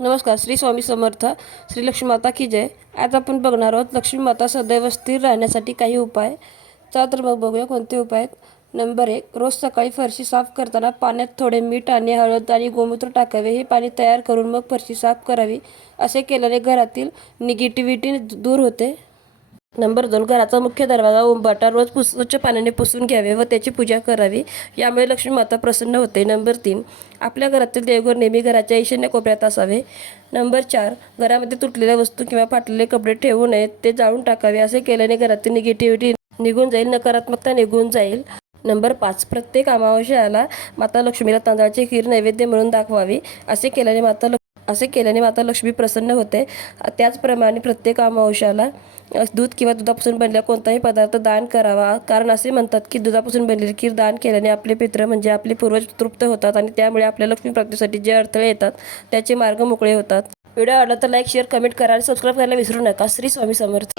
नमस्कार. श्री स्वामी समर्थ. श्री लक्ष्मी माता की जय. आज आपण बघणार आहोत लक्ष्मी माता सदैव स्थिर राहण्यासाठी काही उपाय. चला तर मग बघूया कोणते उपाय आहेत. नंबर 1, रोज सकाळी फरशी साफ करताना पाण्यात थोडे मीठ आणि हळद आणि गोमूत्र टाकावे. हे पाणी तयार करून मग फरशी साफ करावी. असे केल्याने घरातील निगेटिव्हिटी दूर होते. नंबर 2, घराचा मुख्य दरवाजा उंबाटा रोज स्वच्छ पाण्याने पुसून घ्यावे व त्याची पूजा करावी. यामुळे लक्ष्मी माता प्रसन्न होते. नंबर 3, आपल्या घरातील देवघर नेहमी घराच्या ईशान्य कोपऱ्यात असावे. नंबर 4, घरामध्ये तुटलेल्या वस्तू किंवा फाटलेले कपडे ठेवू नयेत, ते जाळून टाकावे. असे केल्याने घरातील निगेटिव्हिटी निघून जाईल, नकारात्मकता निघून जाईल. नंबर 5, प्रत्येक अमावस्येला माता लक्ष्मीला तांदळाची खीर नैवेद्य म्हणून दाखवावी. असे केल्याने माता लक्ष्मी प्रसन्न होते. त्याचप्रमाणे प्रत्येक अमावस्येला दूध किंवा दुधापासून बनलेला कोणताही पदार्थ दान करावा. कारण असे म्हणतात की दुधापासून बनलेली खीर दान केल्याने आपले पितृ म्हणजे आपले पूर्वज तृप्त होतात आणि त्यामुळे आपल्या लक्ष्मी प्राप्तीसाठी जे अडथळे येतात त्याचे मार्ग मोकळे होतात. व्हिडिओ आवडला तर लाईक, शेअर, कमेंट करा आणि सबस्क्राईब करायला विसरू नका. श्री स्वामी समर्थ.